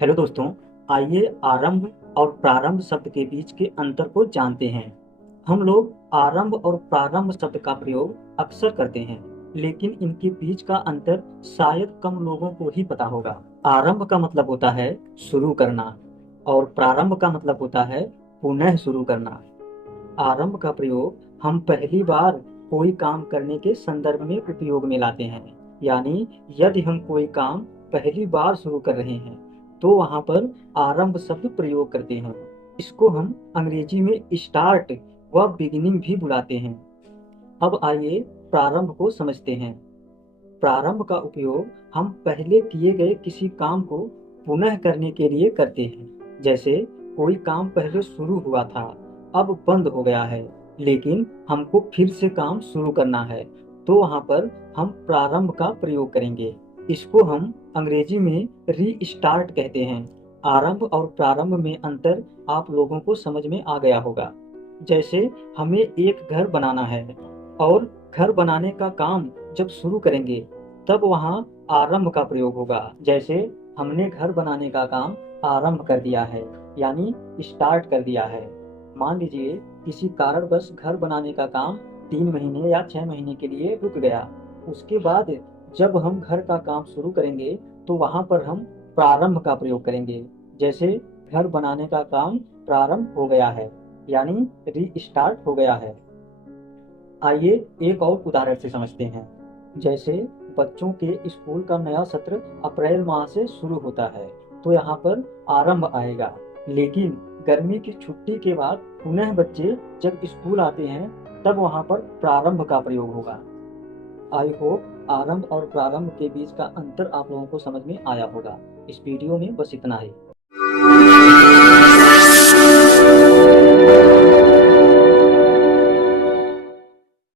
Hello दोस्तों। आइए आरंभ और प्रारंभ शब्द के बीच के अंतर को जानते हैं। हम लोग आरंभ और प्रारंभ शब्द का प्रयोग अक्सर करते हैं, लेकिन इनके बीच का अंतर शायद कम लोगों को ही पता होगा। आरंभ का मतलब होता है शुरू करना, और प्रारंभ का मतलब होता है पुनः शुरू करना। आरंभ का प्रयोग हम पहली बार कोई काम करने के संदर्भ में उपयोग में लाते हैं। यानी यदि हम कोई काम पहली बार शुरू कर रहे हैं तो वहां पर आरंभ शब्द प्रयोग करते हैं। इसको हम अंग्रेजी में स्टार्ट व बिगिनिंग भी बुलाते हैं। अब आइए प्रारंभ को समझते हैं। प्रारंभ का उपयोग हम पहले किए गए किसी काम को पुनः करने के लिए करते हैं। जैसे कोई काम पहले शुरू हुआ था, अब बंद हो गया है, लेकिन हमको फिर से काम शुरू करना है, तो वहां पर हम प्रारंभ का प्रयोग करेंगे। इसको हम अंग्रेजी में रीस्टार्ट कहते हैं। आरंभ और प्रारंभ में अंतर आप लोगों को समझ में आ गया होगा। जैसे हमें एक घर बनाना है, और घर बनाने का काम जब शुरू करेंगे तब वहाँ आरंभ का प्रयोग होगा। जैसे हमने घर बनाने का काम आरंभ कर दिया है, यानी स्टार्ट कर दिया है। मान लीजिए किसी कारणवश घर बनाने का काम 3 महीने या 6 महीने के लिए रुक गया। उसके बाद जब हम घर का काम शुरू करेंगे तो वहाँ पर हम प्रारंभ का प्रयोग करेंगे। जैसे घर बनाने का काम प्रारंभ हो गया है, यानी रीस्टार्ट हो गया है। आइए एक और उदाहरण से समझते हैं। जैसे बच्चों के स्कूल का नया सत्र अप्रैल माह से शुरू होता है, तो यहाँ पर आरंभ आएगा। लेकिन गर्मी की छुट्टी के बाद पुनः बच्चे जब स्कूल आते हैं तब वहाँ पर प्रारंभ का प्रयोग होगा। आई होप आरंभ और प्रारंभ के बीच का अंतर आप लोगों को समझ में आया होगा। इस वीडियो में बस इतना ही।